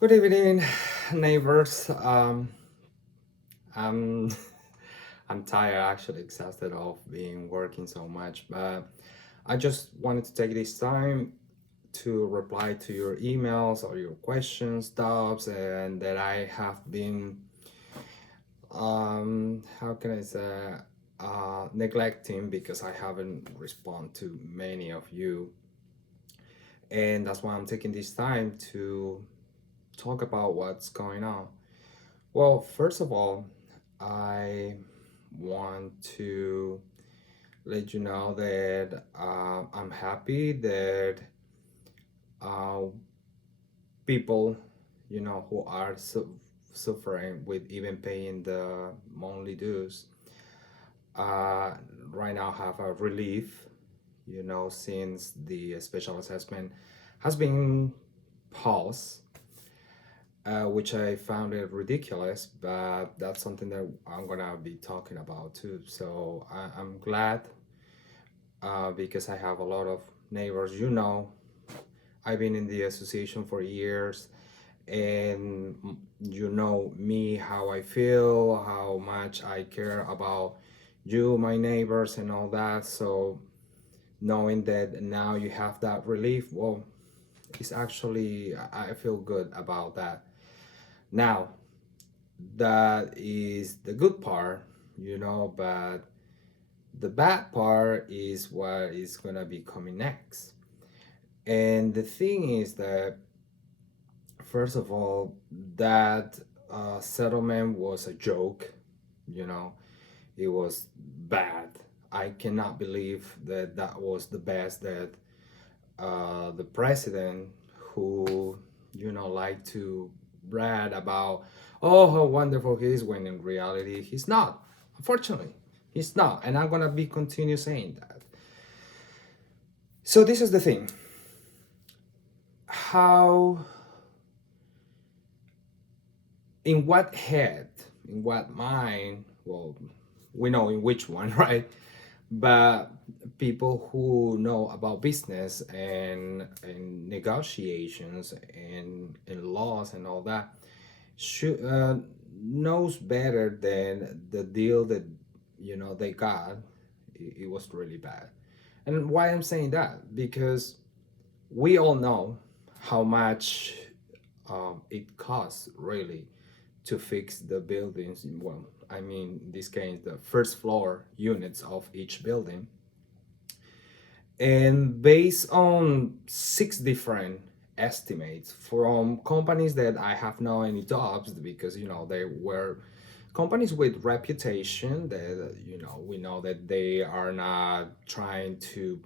Good evening, neighbors. I'm I'm tired, actually exhausted of being working so much, but I just wanted to take this time to reply to your emails or your questions, doubts, and that I have been how can I say neglecting because I haven't responded to many of you, and that's why I'm taking this time to talk about what's going on. Well, first of all, I want to let you know that I'm happy that uh, people, who are suffering with even paying the monthly dues, uh, right now have a relief, since the special assessment has been paused, which I found it ridiculous, but that's something that I'm gonna be talking about too. So I'm glad, because I have a lot of neighbors. I've been in the association for years, and you know me, how I feel, how much I care about you, my neighbors, and all that. So knowing that now you have that relief, well, it's actually, I feel good about that. Now, that is the good part, but the bad part is what is gonna be coming next. And the thing is that, first of all, that settlement was a joke, you know, it was bad. I cannot believe that that was the best that the president, who, like to brag about, oh, how wonderful he is, when in reality, he's not. Unfortunately, he's not. And I'm going to be continue saying that. So this is the thing. How, in what head, in what mind, well, we know in which one, right? But people who know about business and negotiations and laws and all that should knows better than the deal that they got. It was really bad. And why I'm saying that, because we all know how much it costs really to fix the buildings. Well, I mean, in this case, the first floor units of each building. And based on six different estimates from companies that I have no any jobs, because they were companies with reputation that we know that they are not trying to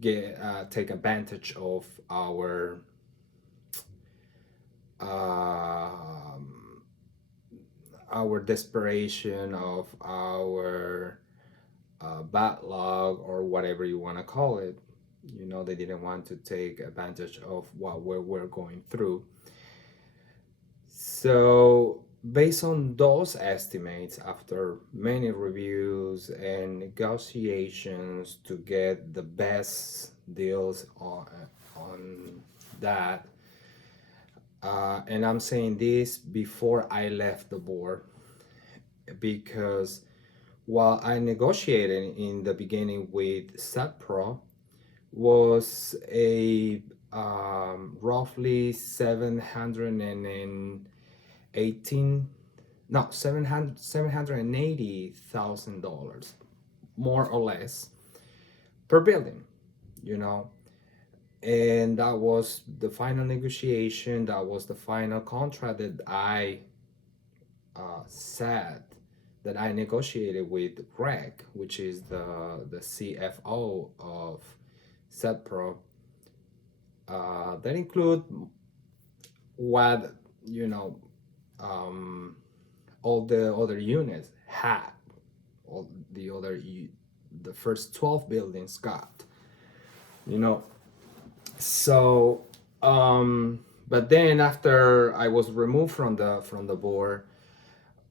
get take advantage of um, our desperation, of our backlog, or whatever you want to call it. They didn't want to take advantage of what we're going through. So, based on those estimates, after many reviews and negotiations to get the best deals on that, and I'm saying this before I left the board, because while I negotiated in the beginning with SetPro, was a roughly 718, no, 700 $780,000, more or less, per building, you know. And that was the final negotiation, that was the final contract that I said, that I negotiated with Greg, which is the CFO of SetPro. That include what you know um, all the other units had, all the other the first 12 buildings got, you know. So, but then after I was removed from the board,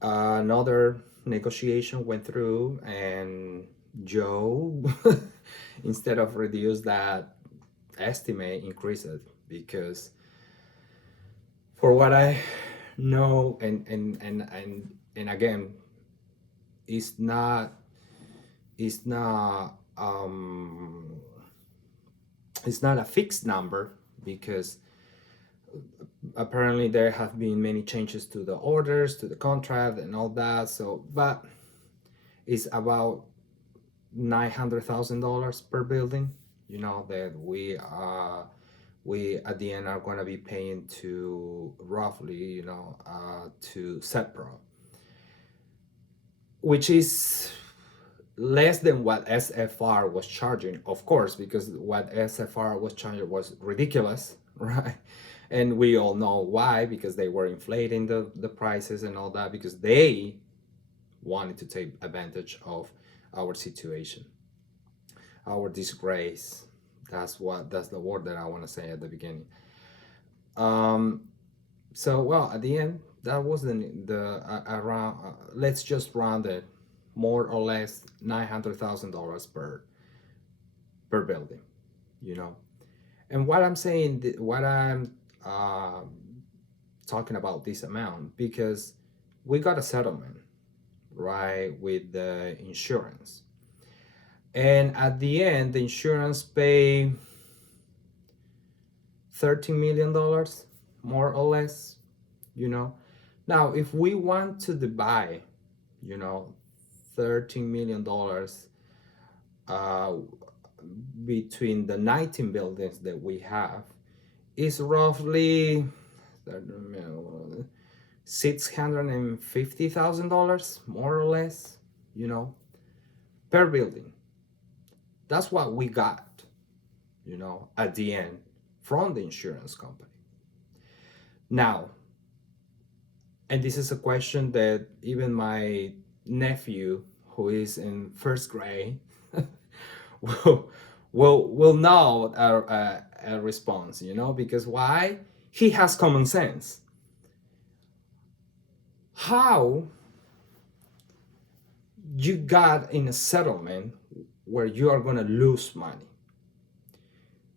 another negotiation went through, and Joe, instead of reduce that estimate, increased it. because for what I know, and again, it's not it's not it's not a fixed number, because apparently there have been many changes to the orders, to the contract, and all that. So, but it's about $900,000 per building. You know that we at the end are going to be paying to roughly, to Setpro, which is less than what SFR was charging, of course, because what SFR was charging was ridiculous, right? And we all know why, because they were inflating the prices and all that, because they wanted to take advantage of our situation, our disgrace. That's the word that I want to say at the beginning. Um, so well, at the end, that was the around. Let's just round it, more or less $900,000 per building, you know. And what I'm saying, what I'm talking about this amount, because we got a settlement, right, with the insurance, and at the end, the insurance pay $13 million, more or less, you know. Now, if we want to divide, you know, $13 million uh, between the 19 buildings that we have, is roughly $650,000, more or less, you know, per building. That's what we got, you know, at the end from the insurance company. Now, and this is a question that even my nephew, who is in first grade, will will know a response, you know, because why? He has common sense. How you got in a settlement where you are going to lose money?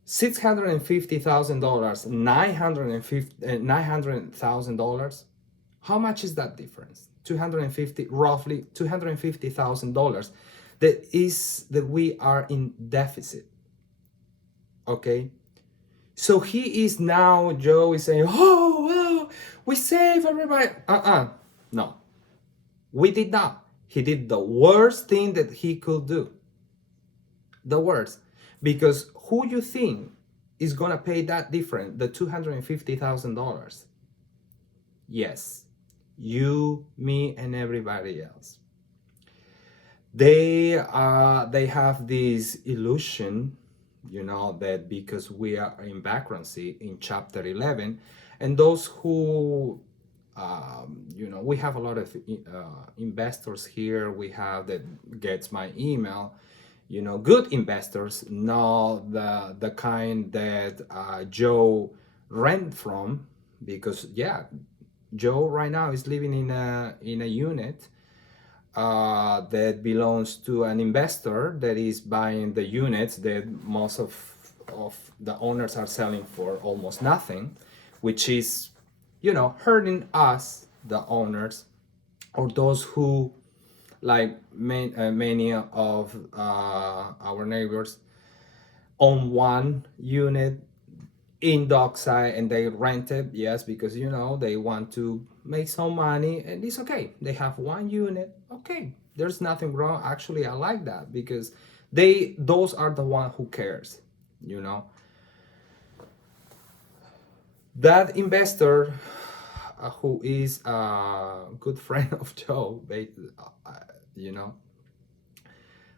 $650,000, $900,000. How much is that difference? 250, roughly $250,000. That we are in deficit. Okay, so he is now, Joe is saying, oh well, we save everybody. No, we did not. He did the worst thing that he could do. The worst, because who you think is gonna pay that difference, the $250,000? Yes, you, me, and everybody else. They have this illusion, you know, that because we are in bankruptcy in chapter 11, and those who you know, we have a lot of investors here, we have that gets my email, you know, good investors, not the kind that Joe rent from, because yeah, Joe right now is living in a unit that belongs to an investor that is buying the units that most of the owners are selling for almost nothing, which is, you know, hurting us, the owners, or those who, like many of our neighbors, own one unit in Dockside and they rent it, yes, because you know they want to make some money, and it's okay. They have one unit, okay. There's nothing wrong. Actually, I like that, because those are the one who cares, you know. That investor, who is a good friend of Joe, you know,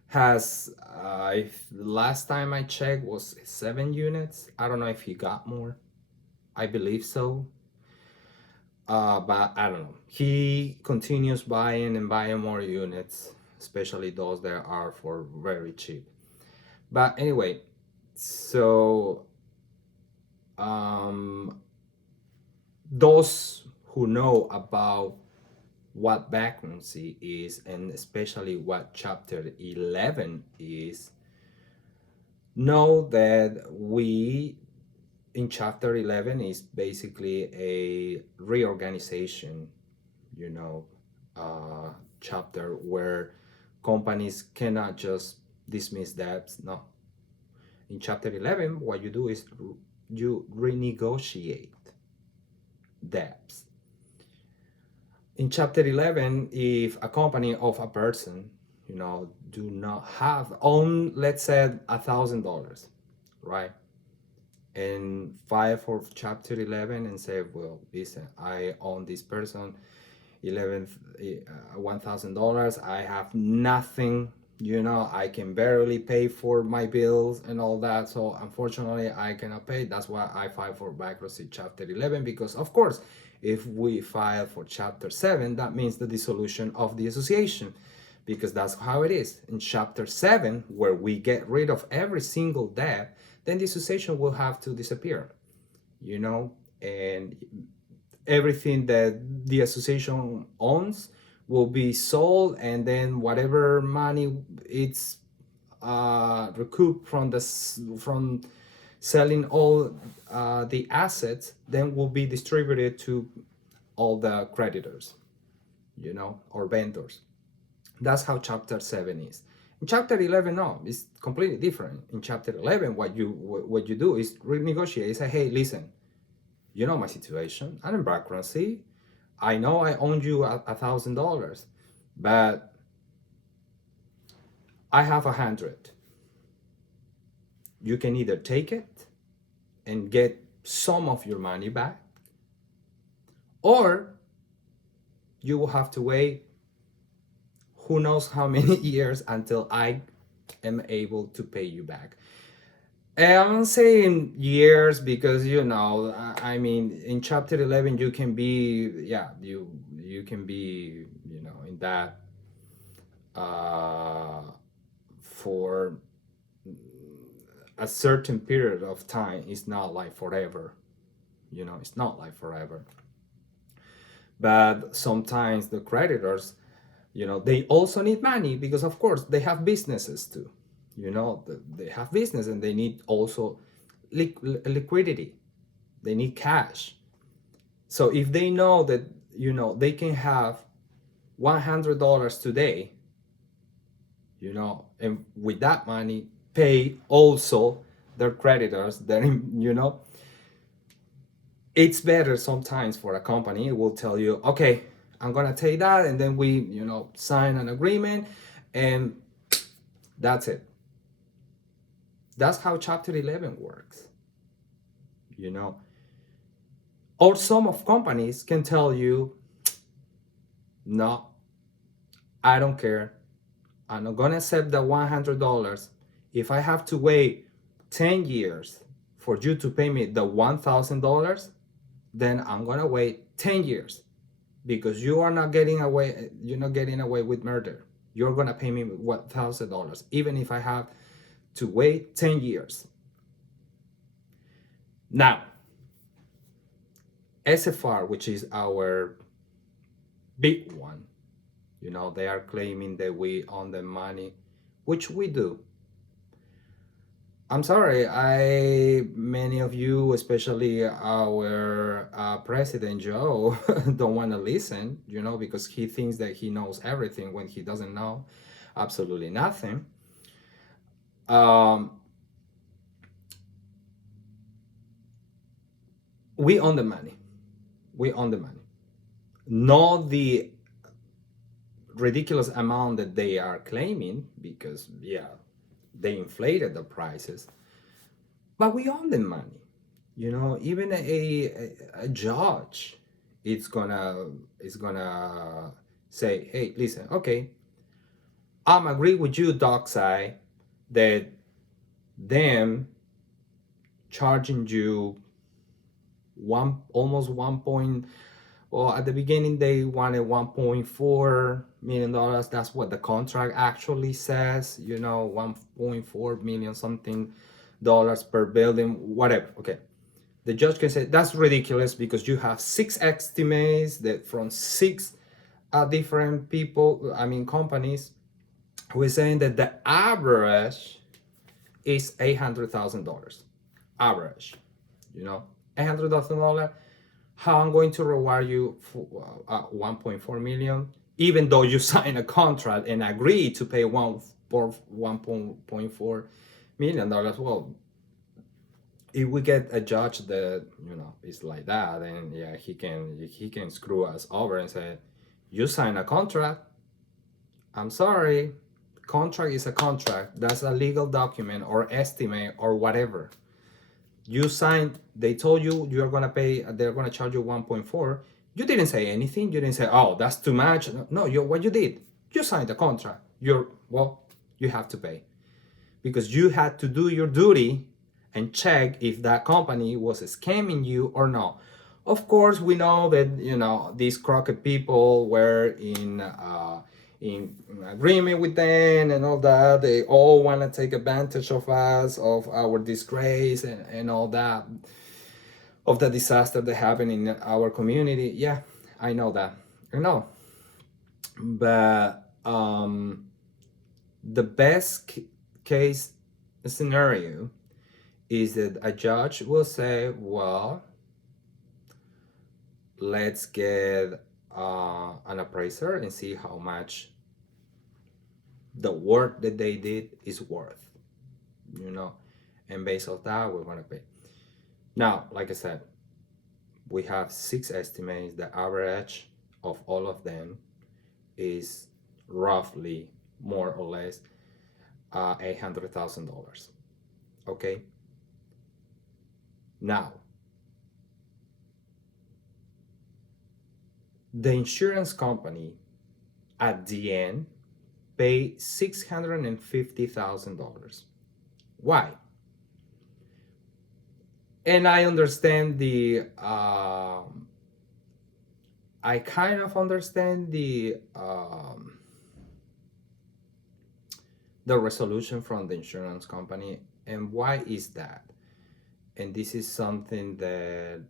has last time I checked was 7 units. I don't know if he got more. I believe so. But I don't know. He continues buying and buying more units, especially those that are for very cheap. But anyway, so those who know about what bankruptcy is, and especially what chapter 11 is, know that we in chapter 11 is basically a reorganization, you know, chapter where companies cannot just dismiss debts. No. In chapter 11, what you do is you renegotiate debts. In chapter 11, if a company of a person, you know, do not have own, let's say $1,000, right? And file for chapter 11 and say, well, listen, I own this person 11 $1,000. I have nothing, you know, I can barely pay for my bills and all that, so unfortunately I cannot pay. That's why I filed for bankruptcy chapter 11, because of course if we file for chapter 7, that means the dissolution of the association, because that's how it is in chapter 7, where we get rid of every single debt. Then the association will have to disappear, you know, and everything that the association owns will be sold, and then whatever money it's recouped from selling all the assets, then will be distributed to all the creditors, you know, or vendors. That's how chapter 7 is. In chapter 11, no, it's completely different. In chapter 11, what you do is renegotiate. You say, hey, listen, you know my situation. I'm in bankruptcy. I know I owe you $1,000, but I have 100. You can either take it and get some of your money back, or you will have to wait who knows how many years until I am able to pay you back. And I'm saying years because, you know, I mean, in chapter 11 you can be, yeah, you can be, you know, in that for a certain period of time. It's not like forever, you know, it's not like forever. But sometimes the creditors, you know, they also need money, because of course they have businesses too, you know, they have business and they need also liquidity, they need cash. So if they know that, you know, they can have $100 today, you know, and with that money pay also their creditors, then, you know, it's better sometimes for a company. It will tell you, okay, I'm gonna take that, and then we, you know, sign an agreement, and that's it. That's how chapter 11 works, you know. Or some of companies can tell you, no, I don't care, I'm not gonna accept the $100. If I have to wait 10 years for you to pay me the $1,000, then I'm gonna wait 10 years, because you're not getting away with murder. You're gonna pay me $1,000, even if I have to wait 10 years. Now, SFR, which is our big one, you know, they are claiming that we own the money, which we do. I'm sorry, many of you, especially our President Joe, don't want to listen, you know, because he thinks that he knows everything when he doesn't know absolutely nothing. We own the money. We own the money. Not the ridiculous amount that they are claiming, because, yeah, they inflated the prices, but we own the money. You know, even a judge it's gonna say, hey, listen, okay, I'm agree with you, Dockside, that them charging you almost 1 well, at the beginning they wanted $1.4 million. That's what the contract actually says, you know, 1.4 million something dollars per building, whatever. Okay, the judge can say that's ridiculous, because you have 6 estimates that from 6 different people, I mean companies, who is saying that the average is $800,000 average, $800,000. How I'm going to reward you for 1.4 million, even though you sign a contract and agree to pay 1.4 million dollars. Well, if we get a judge that is like that, then yeah, he can screw us over and say, you sign a contract. I'm sorry, contract is a contract. That's a legal document or estimate or whatever. You signed. They told you you're gonna pay. They're gonna charge you 1.4. You didn't say anything. You didn't say, oh, that's too much. No, what you did, you signed the contract. You have to pay because you had to do your duty and check if that company was scamming you or not. Of course, we know that these crooked people were in agreement with them and all that. They all want to take advantage of us, of our disgrace and all that, of the disaster that happened in our community. Yeah, I know that. I know. But the best case scenario is that a judge will say, well, let's get an appraiser and see how much the work that they did is worth, and based on that, we're going to pay. Now, like I said, we have 6 estimates. The average of all of them is roughly more or less $800,000. Okay. Now, the insurance company at the end pay $650,000. Why? And I understand I kind of understand the resolution from the insurance company. And why is that? And this is something that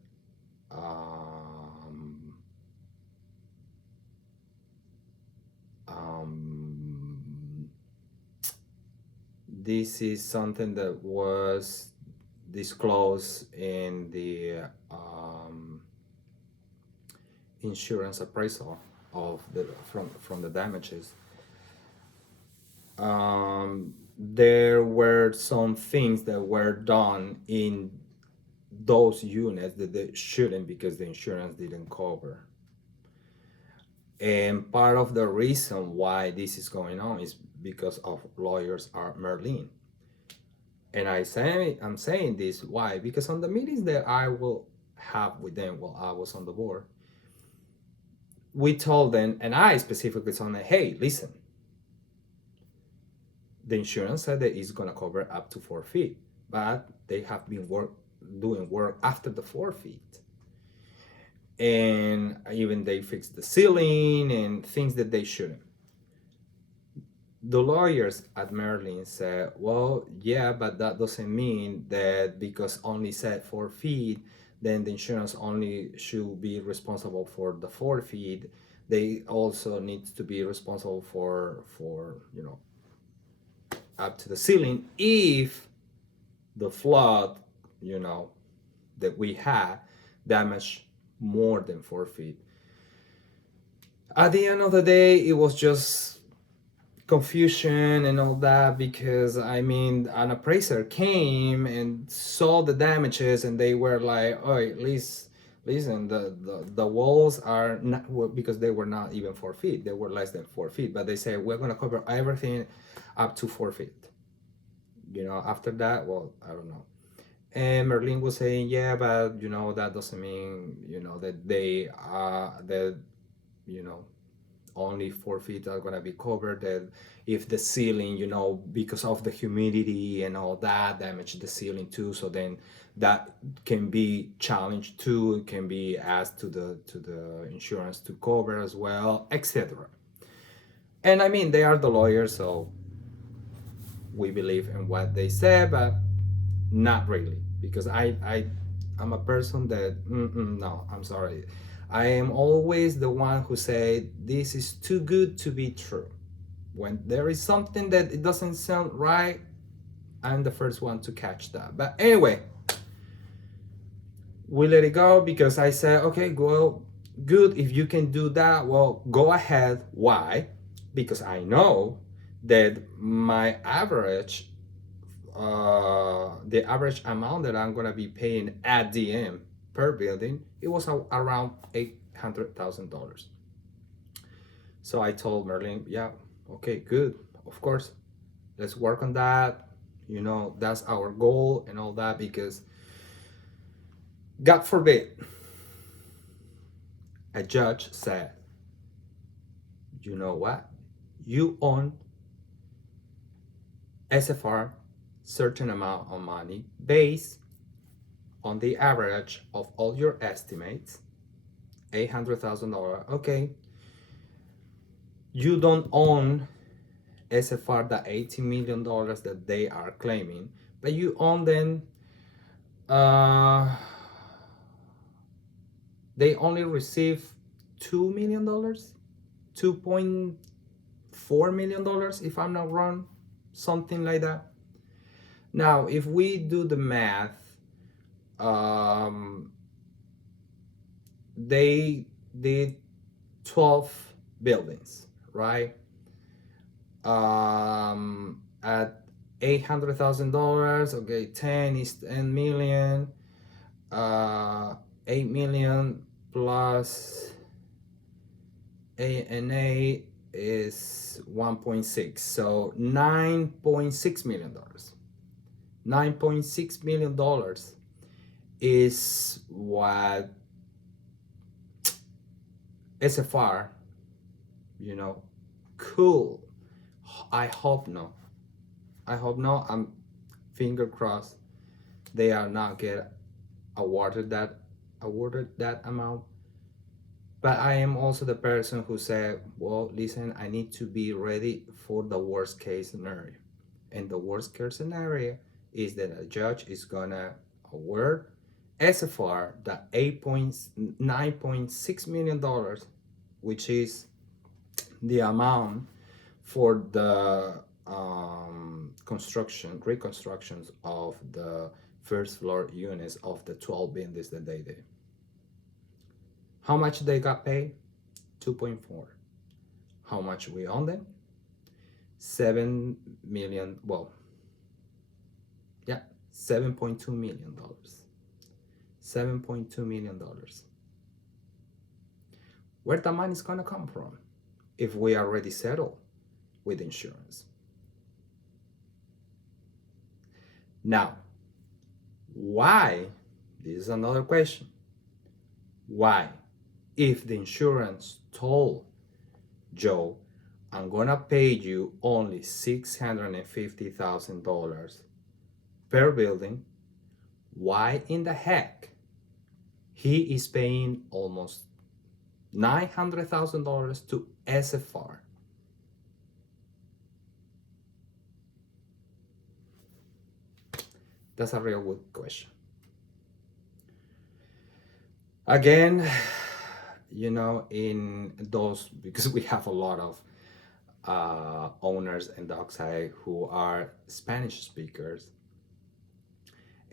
this is something that was disclosed in the insurance appraisal of from the damages. There were some things that were done in those units that they shouldn't, because the insurance didn't cover. And part of the reason why this is going on is because of lawyers at Merlin. And I'm saying this, why? Because on the meetings that I will have with them while I was on the board, we told them, and I specifically told them, hey, listen, the insurance said that it's going to cover up to 4 feet, but they have been doing work after the 4 feet. And even they fixed the ceiling and things that they shouldn't. The lawyers at Merlin said, well, yeah, but that doesn't mean that because only said 4 feet, then the insurance only should be responsible for the 4 feet. They also need to be responsible for up to the ceiling if the flood, that we had damaged more than 4 feet. At the end of the day, it was just confusion and all that, because an appraiser came and saw the damages and they were like, oh, listen, the walls are not, because they were not even 4 feet, they were less than 4 feet, but they said we're going to cover everything up to 4 feet. After that, well, I don't know. And Merlin was saying, yeah, but that doesn't mean that they that only 4 feet are gonna be covered. That if the ceiling, because of the humidity and all that, damage the ceiling too, so then that can be challenged too. It can be asked to the insurance to cover as well, etc. And they are the lawyers, so we believe in what they say, but not really, because I'm a person that no, I'm sorry. I am always the one who say this is too good to be true. When there is something that it doesn't sound right, I'm the first one to catch that. But anyway, we let it go because I said, okay, well, good. If you can do that, well, go ahead. Why? Because I know that my average, the average amount that I'm gonna be paying at the end per building, it was around $800,000. So I told Merlin, yeah, okay, good. Of course, let's work on that. You know, that's our goal and all that because God forbid a judge said, you know what? You own SFR certain amount of money based on the average of all your estimates, $800,000. Okay, you don't own SFR the $80 million that they are claiming, but you own them. They only receive $2 million, $2.4 million, if I'm not wrong, something like that. Now, if we do the math, they did 12 buildings, right? At $800,000, okay, 10 is 10 million, 8 million plus A&A is 1.6, so $9.6 million. $9.6 million is what SFR, you know, cool. I hope no. I hope no. I'm finger crossed they are not get awarded that amount. But I am also the person who said, well, listen, I need to be ready for the worst case scenario. And the worst case scenario is that a judge is gonna award SFR the $9.6 million, which is the amount for the reconstructions of the first floor units of the 12 buildings that they did. How much they got paid? 2.4. How much we own them? 7 million. Well, yeah, $7.2 million. $7.2 million. Where the money is gonna come from if we already settled with insurance? Now, why? This is another question. Why? If the insurance told Joe, I'm gonna pay you only $650,000 per building, why in the heck he is paying almost $900,000 to SFR? That's a real good question. Again, you know, in those, because we have a lot of owners in Dockside who are Spanish speakers,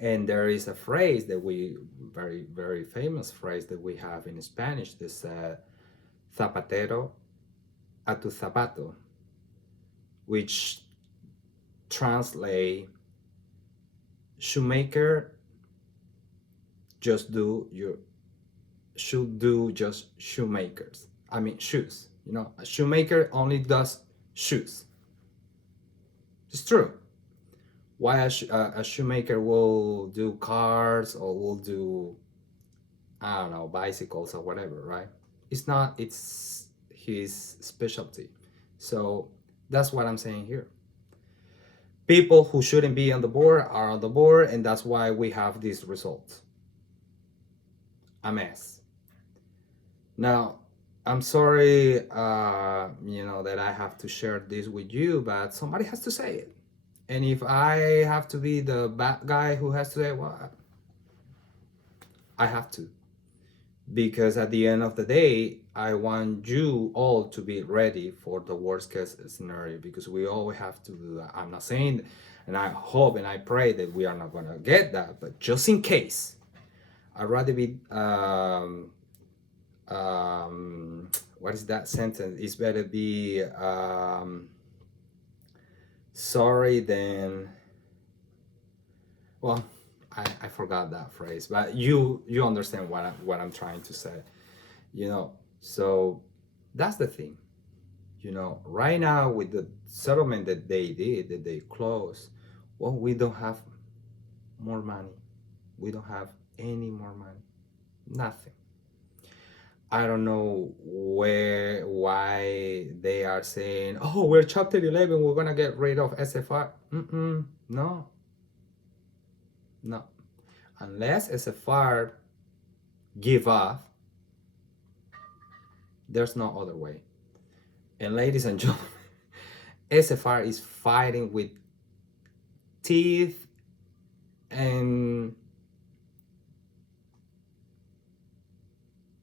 and there is a phrase that we, very, very famous phrase that we have in Spanish, this zapatero a tu zapato, which translate shoemaker just do your should do just shoemakers. I mean shoes. You know, a shoemaker only does shoes. It's true. Why a shoemaker will do cars or will do, I don't know, bicycles or whatever, right? It's not. It's his specialty. So that's what I'm saying here. People who shouldn't be on the board are on the board, and that's why we have these results. A mess. Now, I'm sorry, you know, that I have to share this with you, but somebody has to say it. And if I have to be the bad guy who has to say, well, I have to. Because at the end of the day, I want you all to be ready for the worst case scenario, because we all have to do that. I'm not saying, and I hope and I pray that we are not going to get that, but just in case, I'd rather be what is that sentence? It's better be sorry than, well, I forgot that phrase, but you understand what I'm trying to say, you know. So that's the thing, you know. Right now with the settlement that they did, that they closed, well, we don't have more money. We don't have any more money. Nothing. I don't know why they are saying, oh, we're chapter 11, we're gonna get rid of SFR. No, no. Unless SFR give up, there's no other way. And ladies and gentlemen, SFR is fighting with teeth and,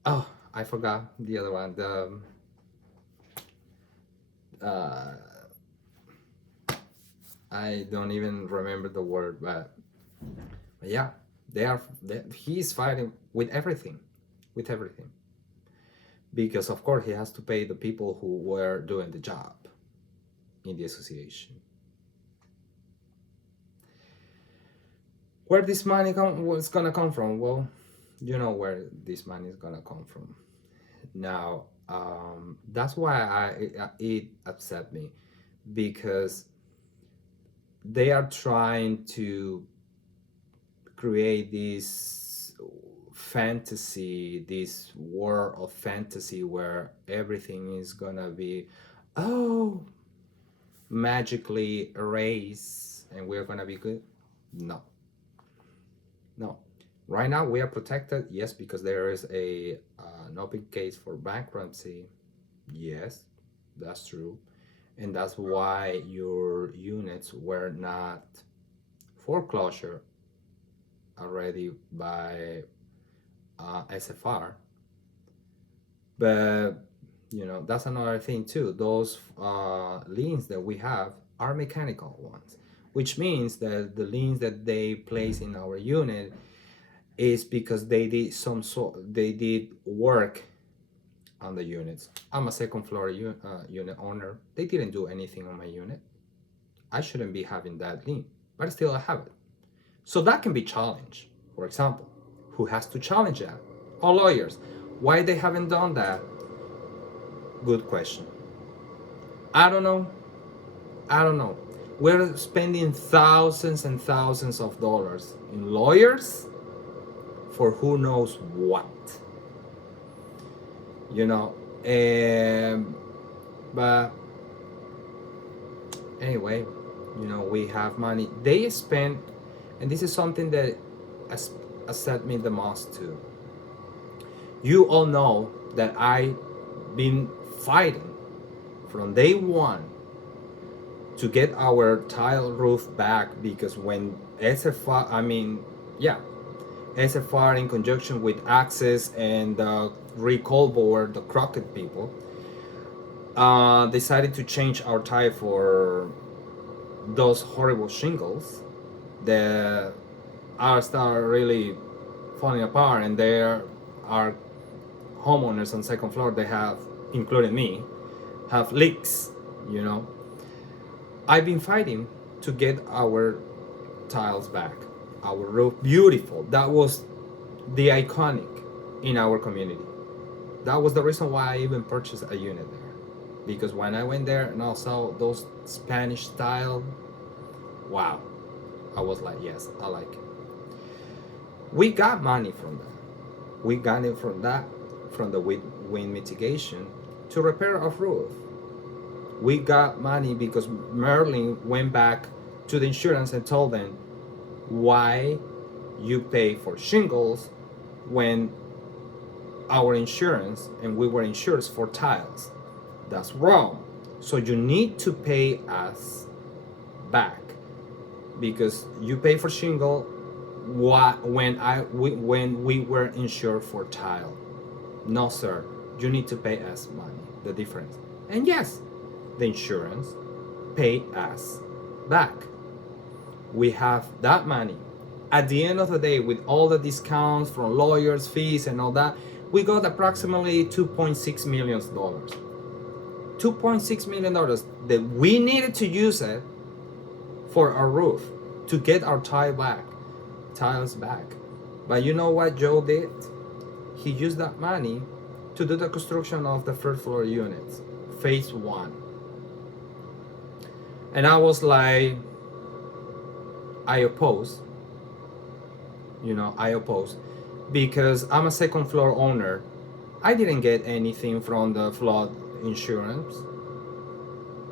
oh, I forgot the other one. The I don't even remember the word, but yeah, he's fighting with everything, because of course he has to pay the people who were doing the job in the association. Where this money was gonna come from? Well, you know where this money is gonna come from. Now, that's why it upset me, because they are trying to create this fantasy, this world of fantasy where everything is gonna be, oh, magically erased and we're gonna be good. No, no. Right now we are protected, yes, because there is an open case for bankruptcy. Yes, that's true. And that's why your units were not foreclosure already by SFR. But you know, that's another thing too. Those liens that we have are mechanical ones, which means that the liens that they place in our unit is because they did work on the units. I'm a second floor unit owner. They didn't do anything on my unit. I shouldn't be having that lien, but still I have it. So that can be challenged. For example, who has to challenge that? All lawyers. Why they haven't done that? Good question. I don't know. We're spending thousands and thousands of dollars in lawyers for who knows what. You know, but anyway, you know, we have money. They spend, and this is something that upset me the most too. You all know that I've been fighting from day one to get our tile roof back, because when SFR, SFR in conjunction with Access and the recall board, the Crockett people, decided to change our tile for those horrible shingles that are start really falling apart, and there are homeowners on second floor, they have, including me, have leaks, you know. I've been fighting to get our tiles back, our roof beautiful. That was the iconic in our community. That was the reason why I even purchased a unit there, because when I went there and I saw those Spanish style, wow, I was like, yes, I like it. We got money from that. We got it from that, from the wind mitigation to repair our roof. We got money because Merlin went back to the insurance and told them, why you pay for shingles when our insurance and we were insured for tiles? That's wrong. So you need to pay us back, because you pay for shingle when we were insured for tile. No, sir, you need to pay us money, the difference. And yes, the insurance pay us back. We have that money. At the end of the day, with all the discounts from lawyers, fees, and all that, we got approximately $2.6 million. $2.6 million that we needed to use it for our roof to get our tiles back. But you know what Joe did? He used that money to do the construction of the first floor units, phase one. And I was like, I oppose. I oppose because I'm a second floor owner. I didn't get anything from the flood insurance.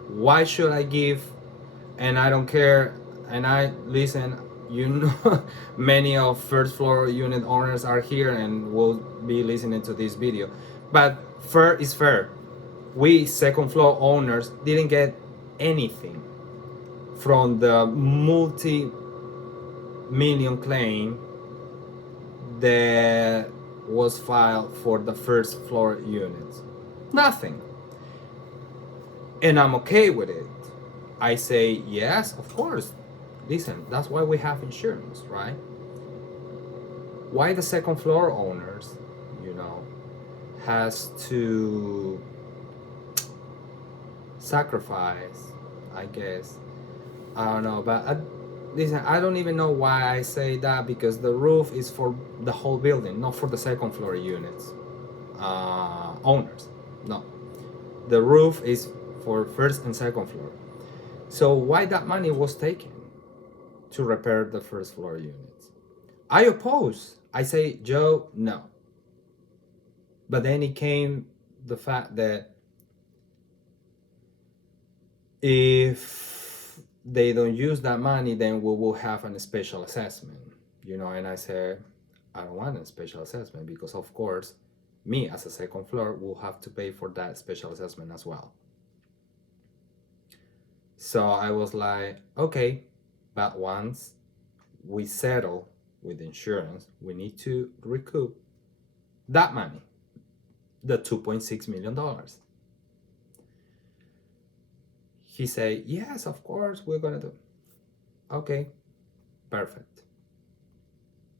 Why should I give? And I don't care. And I listen, many of first floor unit owners are here and will be listening to this video. But fair is fair. We second floor owners didn't get anything from the multi-million claim that was filed for the first floor units. Nothing. And I'm okay with it. I say, yes, of course. Listen, that's why we have insurance, right? Why the second floor owners, has to sacrifice, I guess. I don't know, but listen, I don't even know why I say that, because the roof is for the whole building, not for the second floor units owners. No, the roof is for first and second floor. So why that money was taken to repair the first floor units? I oppose. I say, Joe, no. But then it came the fact that if they don't use that money, then we will have a special assessment, and I said, I don't want a special assessment, because of course, me as a second floor will have to pay for that special assessment as well. So I was like, okay, but once we settle with insurance, we need to recoup that money, the $2.6 million. He said, yes, of course, we're going to do. Okay, perfect.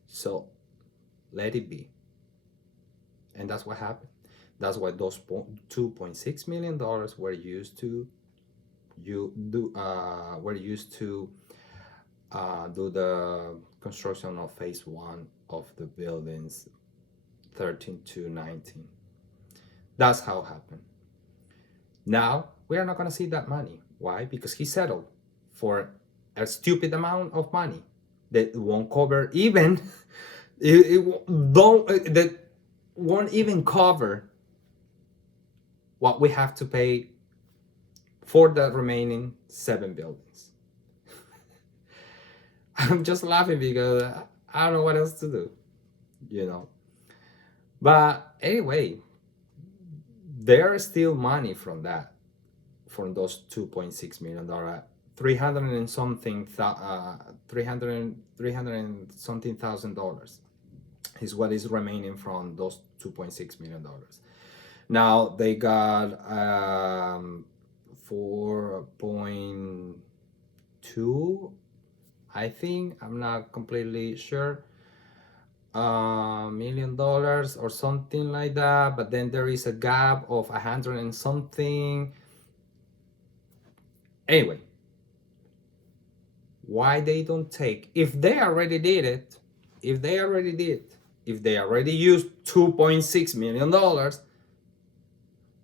So let it be. And that's what happened. That's why those $2.6 million were used to do the construction of phase one of the buildings 13 to 19. That's how it happened. Now we are not going to see that money. Why? Because he settled for a stupid amount of money that won't cover even that won't even cover what we have to pay for the remaining 7 buildings. I'm just laughing because I don't know what else to do, But anyway, there is still money from those $2.6 million, 300 and something thousand dollars is what is remaining from those $2.6 million. Now they got 4.2, I think, I'm not completely sure, $1 million or something like that, but then there is a gap of 100 and something. Anyway, why they don't take, if they already did, if they already used $2.6 million,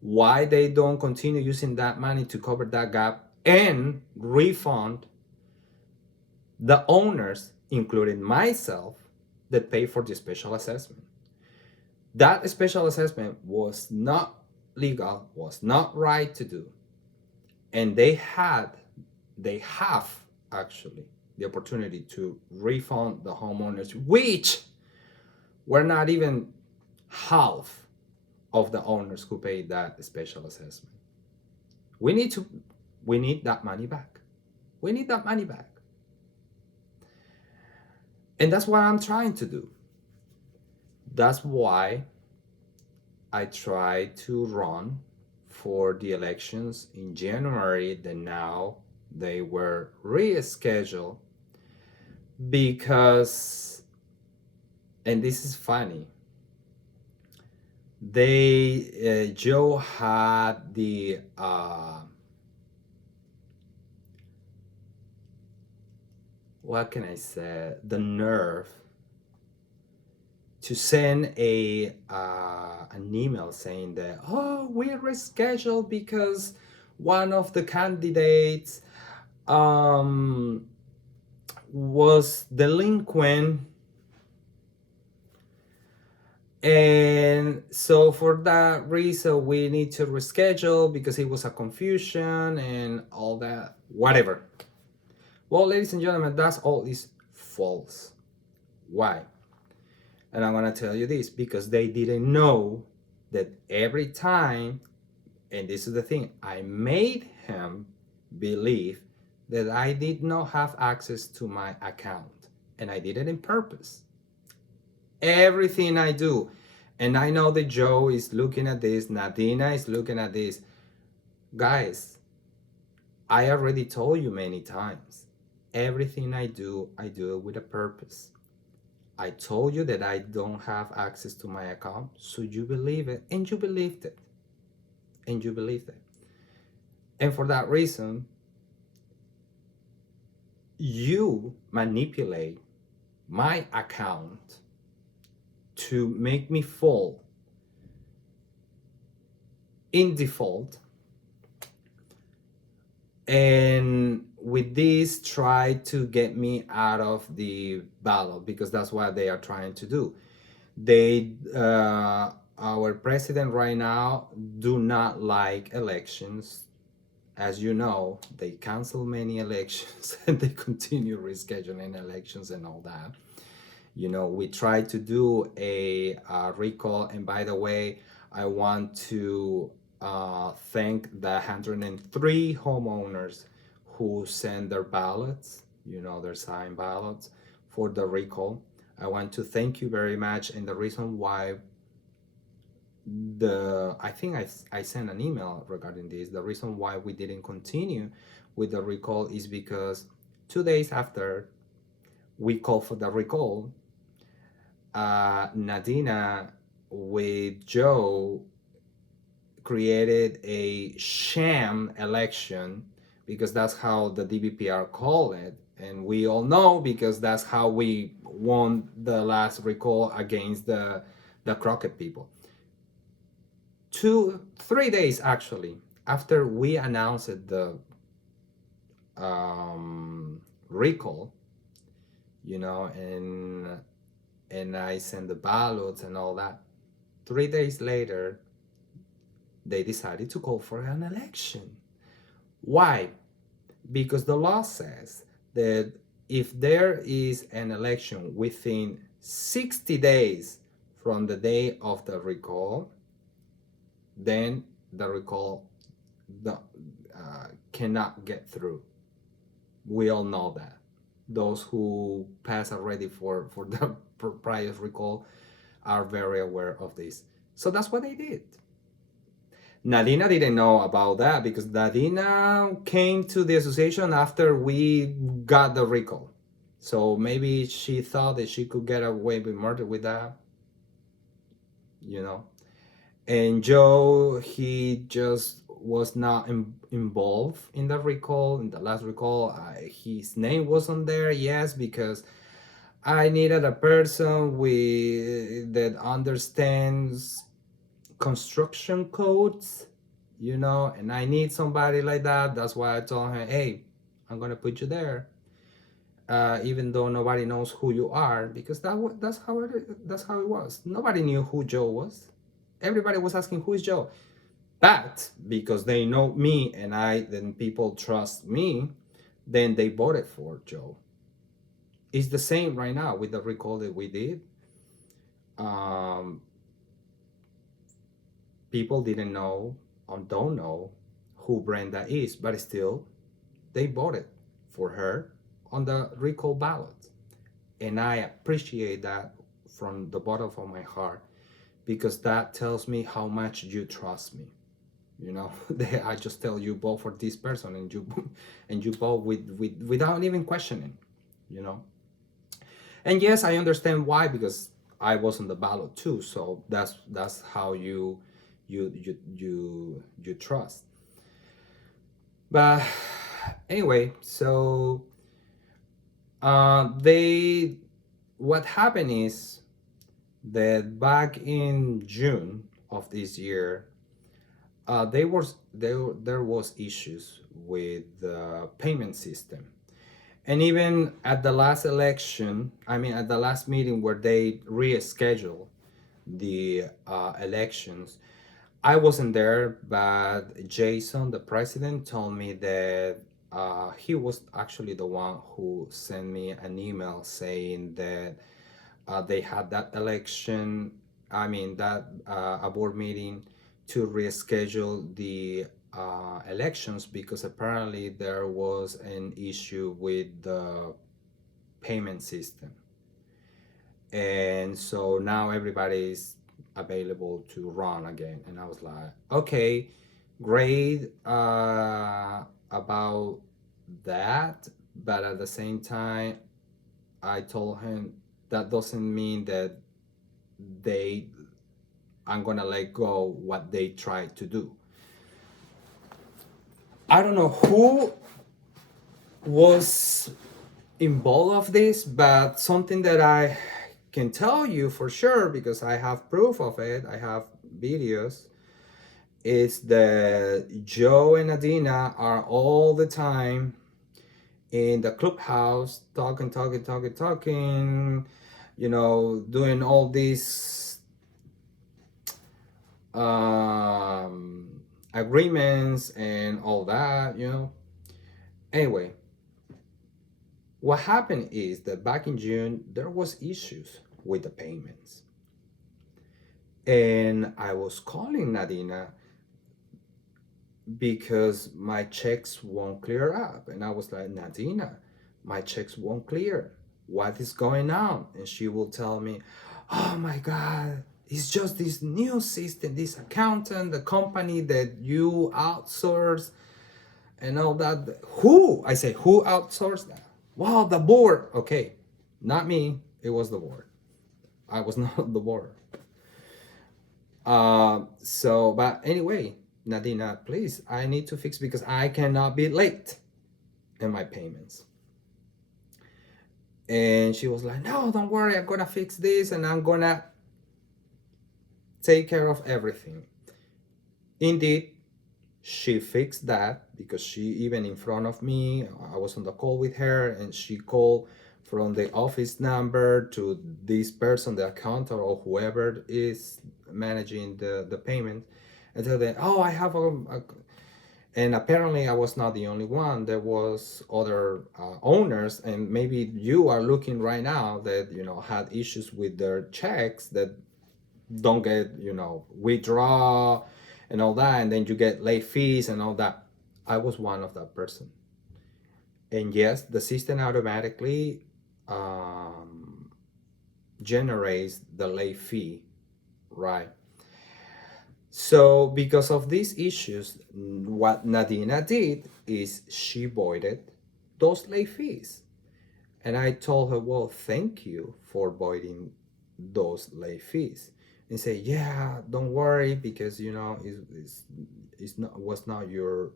why they don't continue using that money to cover that gap and refund the owners, including myself, that pay for the special assessment? That special assessment was not legal, was not right to do. And they have actually the opportunity to refund the homeowners, which were not even half of the owners who paid that special assessment. We need that money back. We need that money back. And that's what I'm trying to do. That's why I tried to run for the elections in January, that now they were rescheduled because, and this is funny, Joe had the what can I say, the nerve to send a an email saying that, oh, we're rescheduled because one of the candidates um was delinquent, and so for that reason we need to reschedule because it was a confusion and all that, whatever. Well, ladies and gentlemen, that's all is false. Why? And I'm gonna tell you this, because they didn't know that every time, and this is the thing, I made him believe that I did not have access to my account, and I did it in purpose. Everything I do, and I know that Joe is looking at this, Nadina is looking at this. Guys, I already told you many times, everything I do it with a purpose. I told you that I don't have access to my account, so you believe it, and you believed it. And you believed it. And for that reason, you manipulate my account to make me fall in default, and with this try to get me out of the ballot, because that's what they are trying to do. They our president right now do not like elections. As you know, they cancel many elections and they continue rescheduling elections and all that. You know, we tried to do a recall, and by the way, I want to thank the 103 homeowners who sent their ballots, you know, their signed ballots for the recall. I want to thank you very much. And the reason why I think I sent an email regarding this. The reason why we didn't continue with the recall is because 2 days after we called for the recall, Nadina with Joe created a sham election, because that's how the DBPR called it, and we all know because that's how we won the last recall against the Crockett people. 3 days actually after we announced the recall, you know, and I sent the ballots and all that. 3 days later, they decided to call for an election. Why? Because the law says that if there is an election within 60 days from the day of the recall, then the recall cannot get through. We all know that. Those who pass already for the prior recall are very aware of this. So that's what they did. Nadina didn't know about that because Nadina came to the association after we got the recall. So maybe she thought that she could get away with murder with that, you know. And Joe, he just was not involved in the recall, in the last recall. His name wasn't there, yes, because I needed a person that understands construction codes, you know, and I need somebody like that. That's why I told her, hey, I'm gonna put you there, even though nobody knows who you are, because that's how it was. Nobody knew who Joe was. Everybody was asking, who is Joe? But because they know me and then people trust me, then they voted for Joe. It's the same right now with the recall that we did. People didn't know or don't know who Brenda is, but still they voted for her on the recall ballot. And I appreciate that from the bottom of my heart, because that tells me how much you trust me. You know, I just tell you vote for this person, and you vote without even questioning, you know. And yes, I understand why, because I was on the ballot too. So that's how you trust. But anyway, so they what happened is that back in June of this year, there was issues with the payment system. And even at the last election, I mean, at the last meeting where they rescheduled the elections, I wasn't there, but Jason, the president, told me that he was actually the one who sent me an email saying that they had that election, I mean, that a board meeting to reschedule the elections because apparently there was an issue with the payment system. And so now everybody's available to run again. And I was like, okay, great about that. But at the same time, I told him that doesn't mean that they I'm gonna let go what they tried to do. I don't know who was involved of this, but something that I can tell you for sure because I have proof of it. I have videos. Is that Joe and Adina are all the time in the clubhouse talking, doing all these um, agreements and all that. Anyway, what happened is that back in June there was issues with the payments, and I was calling Nadina because my checks won't clear up, and I was like, Nadina, my checks won't clear. What is going on? And she will tell me, oh my God, it's just this new system, this accountant, the company that you outsource and all that. Who? I say, who outsourced that? Well, the board. Okay, not me. It was the board. I was not the board. But anyway, Nadina, please, I need to fix because I cannot be late in my payments. And she was like, no, don't worry, I'm gonna fix this and I'm gonna take care of everything. Indeed, she fixed that because she even in front of me, I was on the call with her and she called from the office number to this person, the accountant or whoever is managing the payment, and tell them, oh, I have and apparently I was not the only one. There was other owners, and maybe you are looking right now that had issues with their checks that don't get withdraw and all that, and then you get late fees and all that. I was one of that person, and yes, the system automatically um, generates the late fee, right? So because of these issues, what Nadina did is she voided those late fees. And I told her, well, thank you for voiding those late fees. And say, yeah, don't worry, because it's not was not your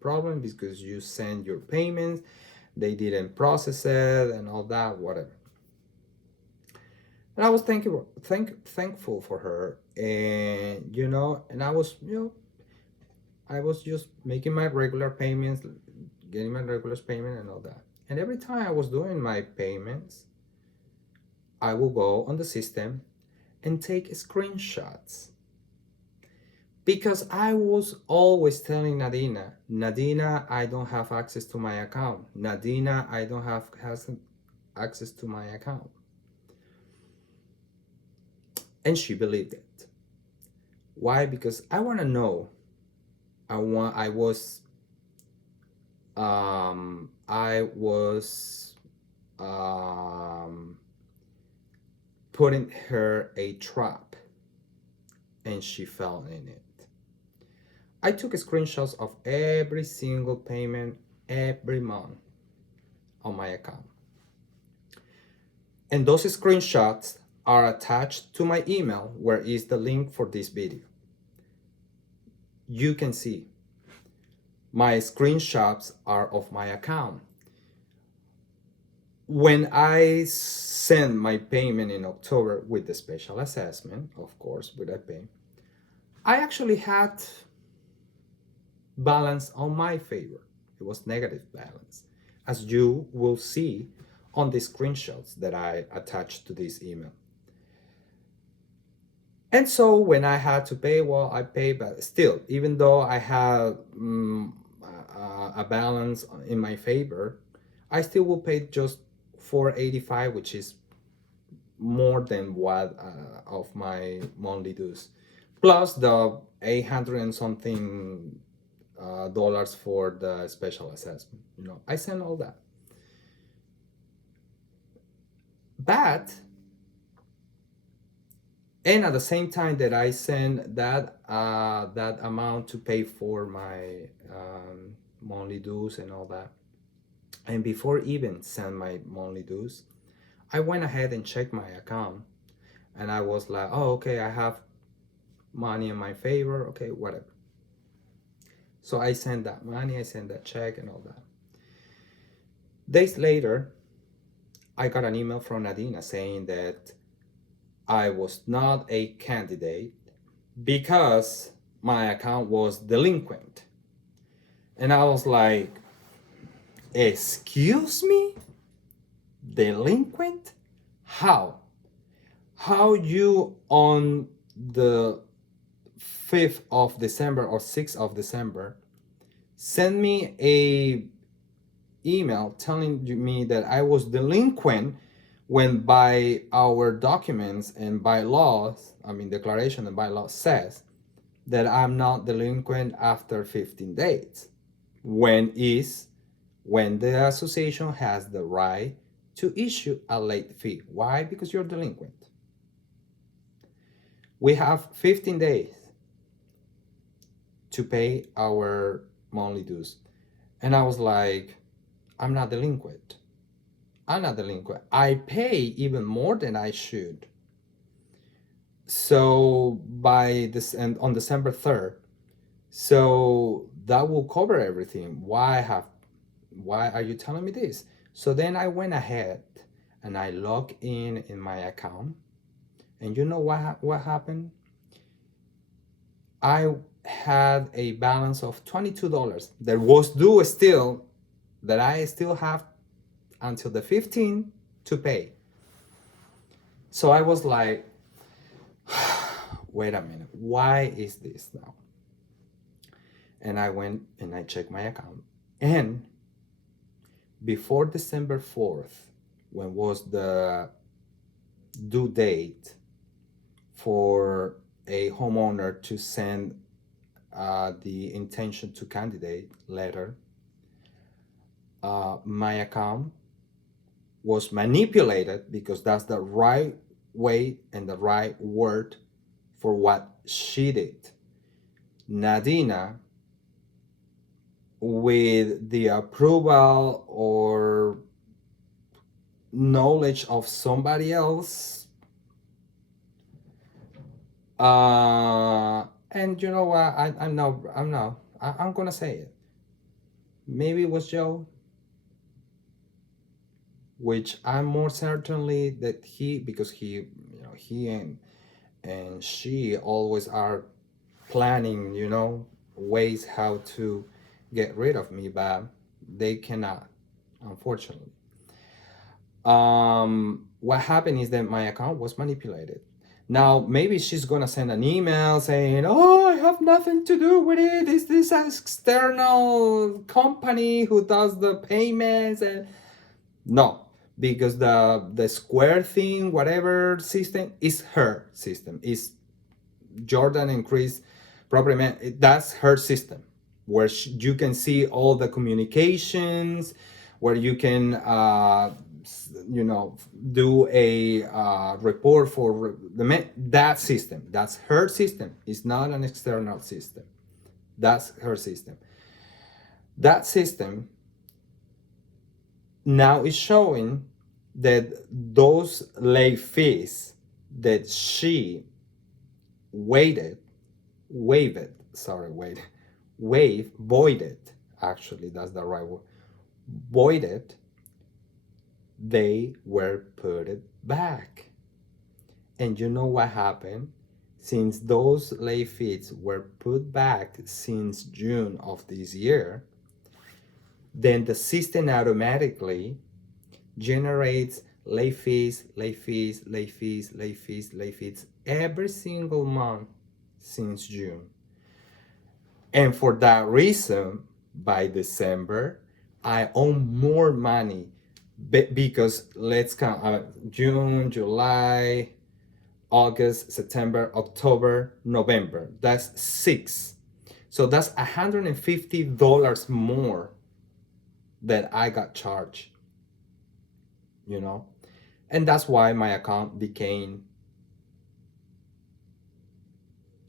problem because you sent your payments, they didn't process it and all that, whatever. And I was thankful for her, and and I was just making my regular payments, getting my regular payment and all that. And every time I was doing my payments, I will go on the system and take screenshots because I was always telling Nadina, I don't have access to my account. Nadina, I don't have access to my account. And she believed it. Why? Because I want to know. I was putting her a trap, and she fell in it. I took screenshots of every single payment every month on my account. And those screenshots are attached to my email, where is the link for this video. You can see my screenshots are of my account. When I sent my payment in October with the special assessment, of course, with a pay, I actually had balance on my favor. It was negative balance, as you will see on the screenshots that I attached to this email. And so when I had to pay, well, I paid, but still, even though I had a balance in my favor, I still will pay just $485, which is more than what of my monthly dues, plus the 800 and something dollars for the special assessment. You know, I sent all that. But and at the same time that I send that that amount to pay for my monthly dues and all that, and before even send my monthly dues, I went ahead and checked my account, and I was like, oh, okay, I have money in my favor, okay, whatever. So I sent that money, I sent that check and all that. Days later, I got an email from Nadina saying that I was not a candidate because my account was delinquent. And I was like, excuse me? Delinquent? How? How you on the 5th of December or 6th of December send me a email telling me that I was delinquent, when by our documents and by laws, I mean declaration and by law says that I'm not delinquent after 15 days, when the association has the right to issue a late fee. Why? Because you're delinquent. We have 15 days to pay our monthly dues. And I was like, I'm not delinquent. I'm not delinquent. I pay even more than I should. So by this, and on December 3rd, so that will cover everything. Why are you telling me this? So then I went ahead and I logged in my account, and you know what happened? I had a balance of $22 that was due still, that I still have until the 15th to pay. So I was like, wait a minute, why is this now? And I went and I checked my account, and before December 4th, when was the due date for a homeowner to send the intention to candidate letter, my account was manipulated, because that's the right way and the right word for what she did. Nadina, with the approval or knowledge of somebody else, and you know what, I'm gonna say it. Maybe it was Joe, which I'm more certainly that because he and she always are planning, ways how to get rid of me, but they cannot, unfortunately. What happened is that my account was manipulated. Now, maybe she's gonna send an email saying, oh, I have nothing to do with it. Is this an external company who does the payments? And no, because the Square thing, whatever system, is her system. Is Jordan and Chris property man, that's her system, where you can see all the communications, where you can do a report for that system. That's her system. It's not an external system. That's her system. That system now is showing that those late fees that she waited, waived, sorry, wait, waive, voided, actually, that's the right word, voided, they were put it back. And you know what happened? Since those late fees were put back since June of this year, then the system automatically generates late fees, late fees, late fees, late fees, late fees every single month since June. And for that reason, by December, I owe more money because let's count June, July, August, September, October, November. That's 6. So that's $150 more that I got charged, you know? And that's why my account became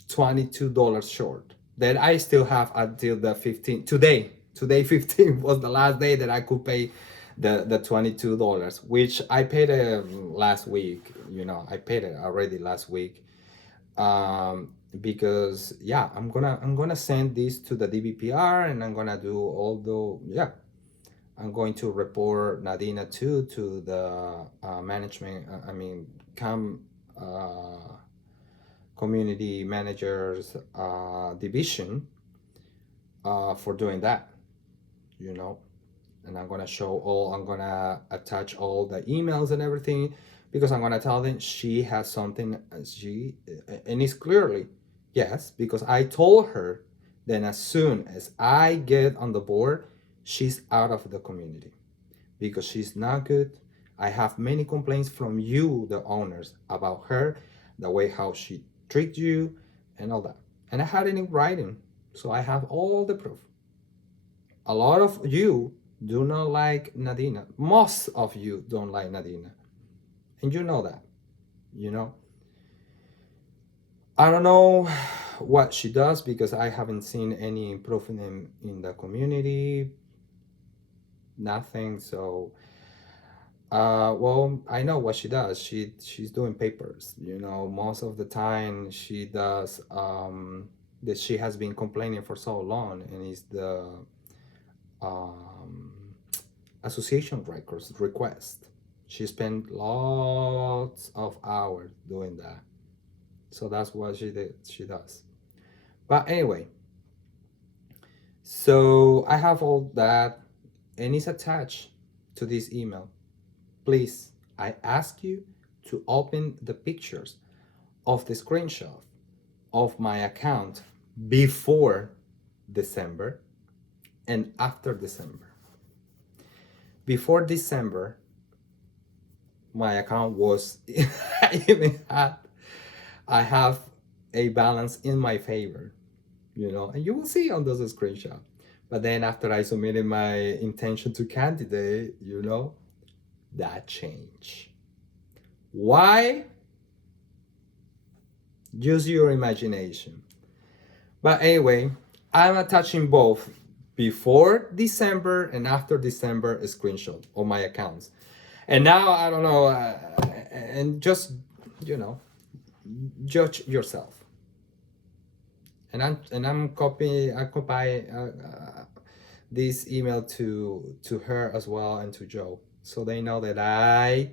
$22 short. That I still have until the 15th. Today 15 was the last day that I could pay the $22, which I paid last week. I paid it already last week. Because yeah, I'm gonna send this to the DBPR, and I'm gonna do all the I'm going to report Nadina too to the management. Community managers division for doing that, you know. And I'm gonna attach all the emails and everything, because I'm gonna tell them she has something. And it's clearly yes, because I told her then as soon as I get on the board, she's out of the community because she's not good. I have many complaints from you, the owners, about her, the way how she treats you and all that. And I had it in writing, so I have all the proof. A lot of you do not like Nadina. Most of you don't like Nadina. And you know that, you know. I don't know what she does because I haven't seen any improvement in the community. Nothing. So well, I know what she does. She's doing papers. Most of the time she does that she has been complaining for so long, and is the um, association records request. She spent lots of hours doing that. So that's what she did. She does. But anyway, so I have all that, and it's attached to this email. Please, I ask you to open the pictures of the screenshot of my account before December and after December. Before December, my account was I have a balance in my favor, and you will see on those screenshots. But then after I submitted my intention to candidate, that changed. Why? Use your imagination. But anyway, I'm attaching both before December and after December a screenshot of my accounts. And now I don't know, and just judge yourself. And I'm copy this email to her as well, and to Joe, so they know that I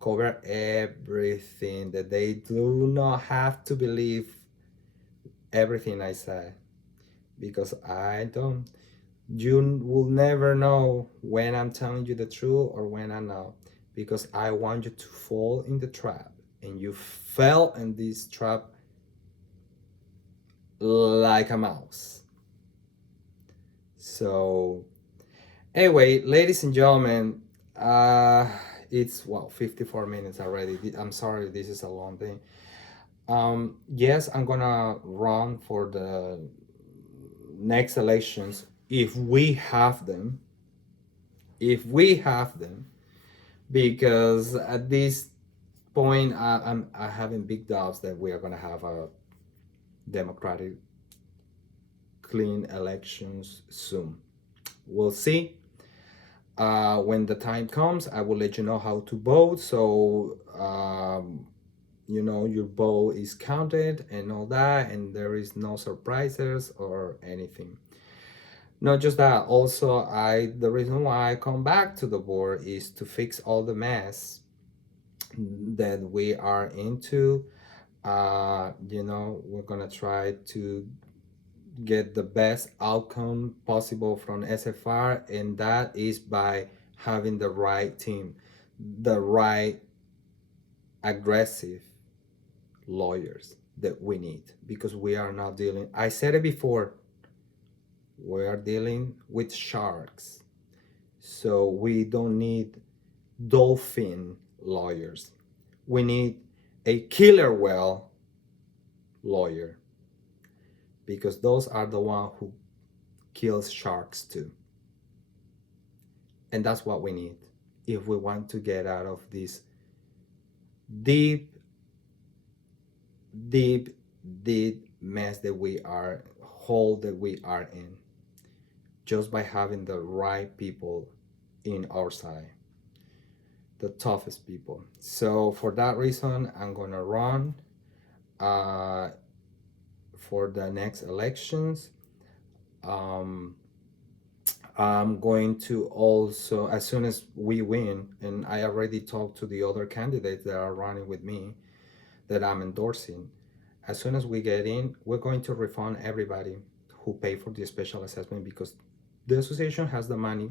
cover everything, that they do not have to believe everything I say, because I don't. You will never know when I'm telling you the truth or when I'm not, because I want you to fall in the trap, and you fell in this trap like a mouse. So anyway, ladies and gentlemen, it's 54 minutes already. I'm sorry, this is a long thing. Yes, I'm gonna run for the next elections if we have them. Because at this point, I'm having big doubts that we are gonna have a democratic, clean elections soon. We'll see. When the time comes, I will let you know how to vote. So, your vote is counted and all that, and there is no surprises or anything. Not just that, also, the reason why I come back to the board is to fix all the mess that we are into. We're gonna try to get the best outcome possible from SFR, and that is by having the right team, the right aggressive lawyers that we need, because we are not dealing, I said it before, we are dealing with sharks. So we don't need dolphin lawyers. We need a killer whale lawyer, because those are the one who kills sharks too. And that's what we need if we want to get out of this deep, deep, deep mess that we are, hole that we are in, just by having the right people in our side, the toughest people. So for that reason, I'm gonna run uh, for the next elections. Um, I'm going to also, as soon as we win, and I already talked to the other candidates that are running with me that I'm endorsing, as soon as we get in, we're going to refund everybody who paid for the special assessment, because the association has the money.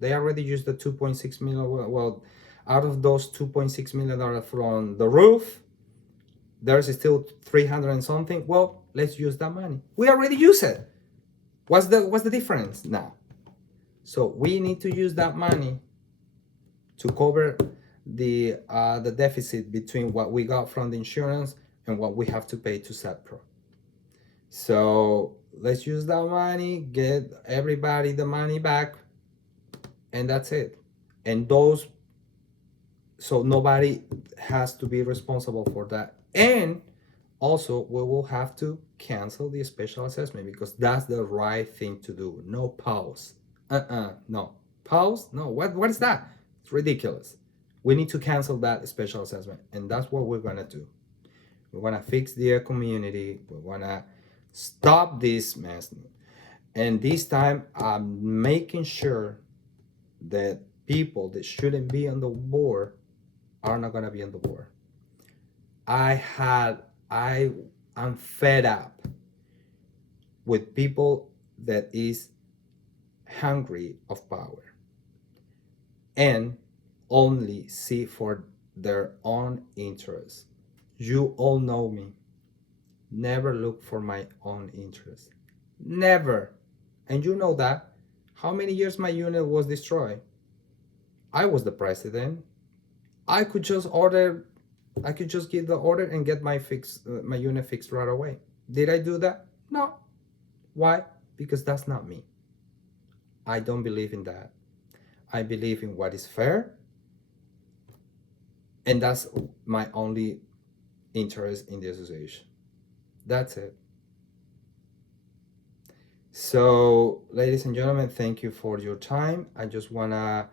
They already used the 2.6 million. Well, out of those 2.6 million dollars from the roof, there's still 300 and something. Well, let's use that money. We already use it. What's the difference now? So we need to use that money to cover the deficit between what we got from the insurance and what we have to pay to SATPRO. So let's use that money, get everybody the money back, and that's it. And those, so nobody has to be responsible for that. And also, we will have to cancel the special assessment, because that's the right thing to do. No pause. No. Pause? No. What is that? It's ridiculous. We need to cancel that special assessment. And that's what we're going to do. We want to fix the community. We want to stop this mess. And this time, I'm making sure that people that shouldn't be on the board are not going to be on the board. I'm fed up with people that is hungry of power and only see for their own interests. You all know me. Never look for my own interests. Never. And you know that. How many years my unit was destroyed? I was the president. I could just give the order and get my unit fixed right away. Did I do that? No. Why? Because that's not me. I don't believe in that. I believe in what is fair, and that's my only interest in the association. That's it. So, ladies and gentlemen, thank you for your time. I just want to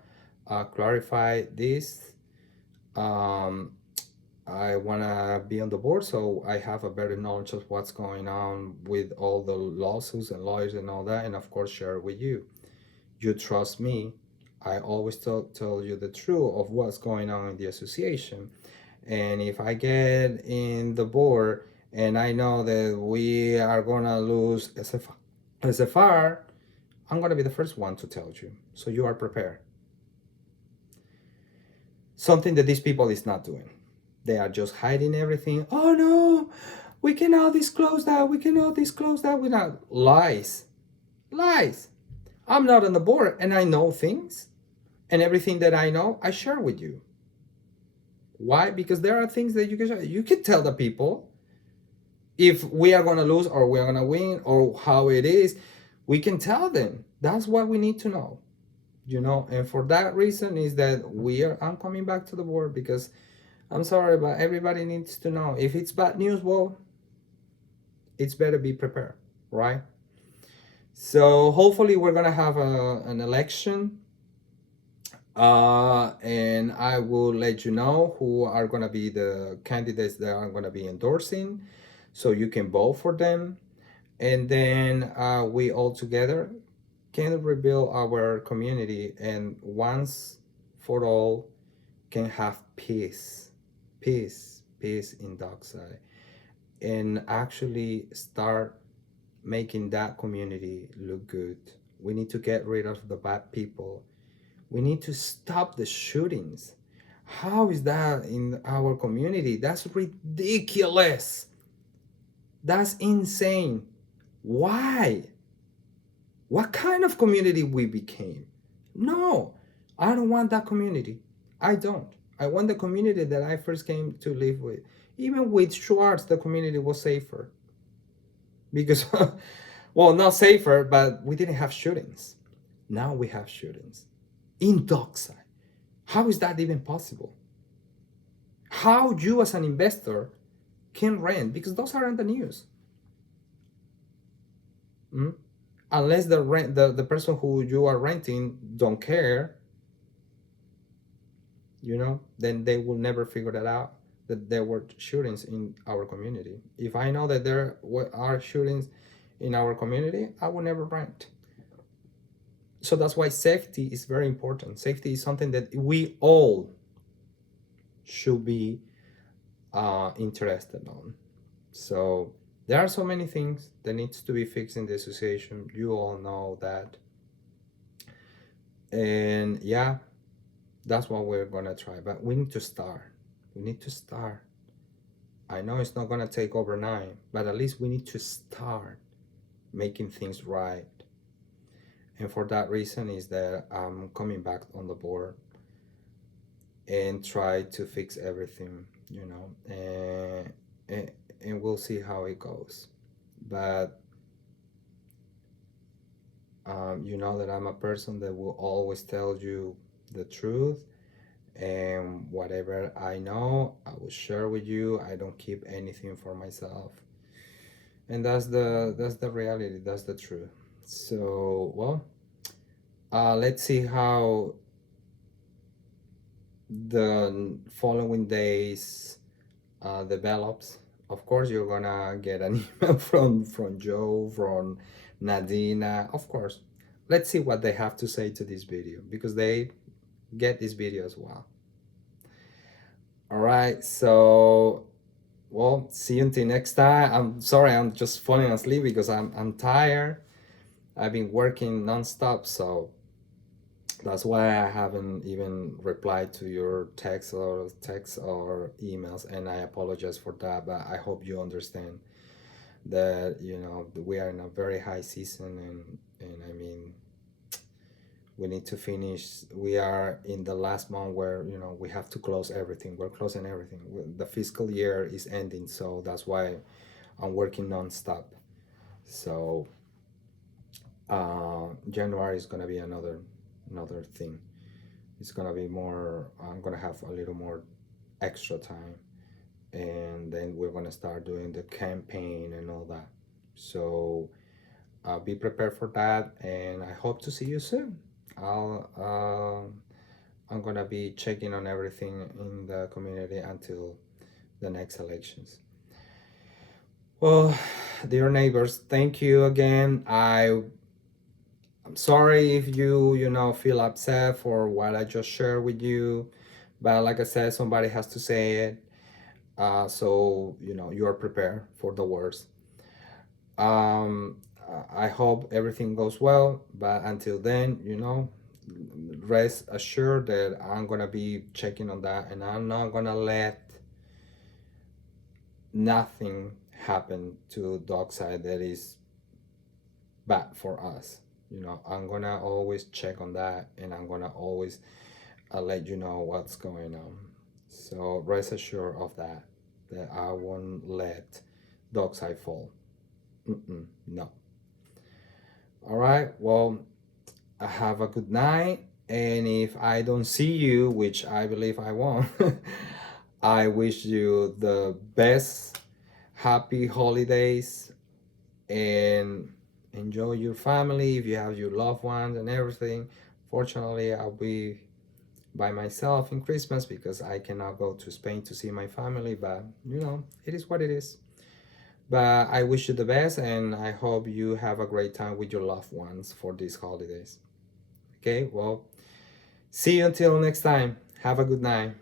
clarify this. I want to be on the board, so I have a better knowledge of what's going on with all the lawsuits and lawyers and all that, and of course share it with you. You trust me. I always tell you the truth of what's going on in the association. And if I get in the board and I know that we are gonna lose SFR, I'm gonna be the first one to tell you, so you are prepared. Something that these people is not doing. They are just hiding everything. Oh no, we cannot disclose that. We cannot disclose that. Without lies. I'm not on the board, and I know things, and everything that I know, I share with you. Why? Because there are things that you can tell the people if we are gonna lose or we're gonna win or how it is. We can tell them. That's what we need to know. And for that reason is that I'm coming back to the board, because I'm sorry, but everybody needs to know. If it's bad news, well, it's better be prepared, right? So hopefully we're gonna have an election, and I will let you know who are gonna be the candidates that I'm gonna be endorsing, so you can vote for them, and then we all together can rebuild our community, and once for all can have peace, peace in Dockside, and actually start making that community look good. We need to get rid of the bad people. We need to stop the shootings. How is that in our community? That's ridiculous. That's insane. Why? What kind of community we became? No, I don't want that community. I don't. I want the community that I first came to live with. Even with Schwartz, the community was safer because, well, not safer, but we didn't have shootings. Now we have shootings in Dockside. How is that even possible? How you as an investor can rent, because those are on the news. Mm? Unless the person who you are renting don't care, then they will never figure that out, that there were shootings in our community. If I know that there are shootings in our community, I will never rent. So that's why safety is very important. Safety is something that we all should be interested on. So there are so many things that needs to be fixed in the association. You all know that. And yeah, that's what we're gonna try. But we need to start. We need to start. I know it's not gonna take overnight, but at least we need to start making things right. And for that reason is that I'm coming back on the board and try to fix everything, and we'll see how it goes. But you know that I'm a person that will always tell you the truth, and whatever I know, I will share with you. I don't keep anything for myself, and that's the reality. That's the truth. So well, let's see how the following days develops. Of course, you're gonna get an email from Joe, from Nadina. Of course, let's see what they have to say to this video, because they get this video as well. All right, so well, see you until next time. I'm sorry, I'm just falling asleep because I'm tired. I've been working nonstop, so that's why I haven't even replied to your text or emails, and I apologize for that. But I hope you understand that we are in a very high season, and I mean, we need to finish. We are in the last month where we have to close everything. We're closing everything. The fiscal year is ending, so that's why I'm working nonstop. So January is gonna be another thing. It's gonna be more. I'm gonna have a little more extra time, and then we're gonna start doing the campaign and all that. So be prepared for that, and I hope to see you soon. I'm gonna be checking on everything in the community until the next elections. Well, dear neighbors, thank you again. I'm sorry if you feel upset for what I just shared with you, but like I said, somebody has to say it. So you are prepared for the worst. Um, I hope everything goes well, but until then, rest assured that I'm gonna be checking on that, and I'm not gonna let nothing happen to Dockside that is bad for us. I'm gonna always check on that, and I'm gonna always let you know what's going on. So rest assured of that I won't let Dockside fall. No. All right. Well, have a good night. And if I don't see you, which I believe I won't, I wish you the best, happy holidays, and enjoy your family if you have your loved ones and everything. Fortunately, I'll be by myself in Christmas because I cannot go to Spain to see my family, but it is what it is. But I wish you the best and I hope you have a great time with your loved ones for these holidays. Okay, well, see you until next time. Have a good night.